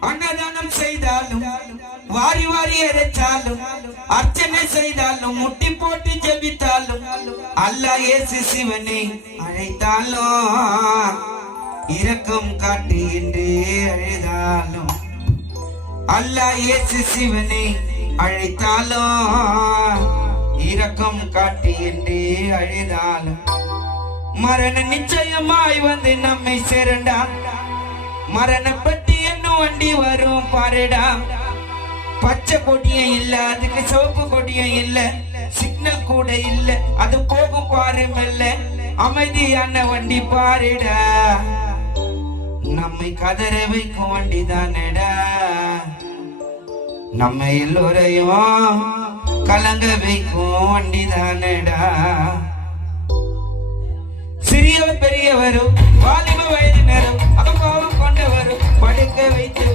அன்னதானம் செய்தாலும் வாரி வாரி எரைச்சாலும் அர்ச்சனை செய்தாலும் முட்டி போட்டு ஜெபித்தாலும் அல்லாஹ் இயேசு சிவனை அழைத்தாலும் இரக்கம் காட்டு என்று அழைதாலும் அல்லாஹ் இயேசு சிவனை அழைத்தாலும் இரக்கம் காட்டு என்று அழைதாலும் மரண நிச்சயமாய் வந்து நம்மை சேரண்டா மரண பற்றி என்ன வண்டி வரும் பாருடா பச்சை கொடியும் இல்ல அதுக்கு சிவப்பு கொடியும் இல்ல சிக்னல் கூட இல்ல அது போகும் பாரு மெல்ல அமைதியான வண்டி பாருடா நம்மை கதற வைக்கும் வண்டி தானடா நம்ம எல்லோரையும் கலங்க வைக்கும் வண்டி தானடா சிறியவர் பெரியவரும் வாலிப வயதினரும் அகம்பாவம் கொண்டவரும் படுக்க வைத்து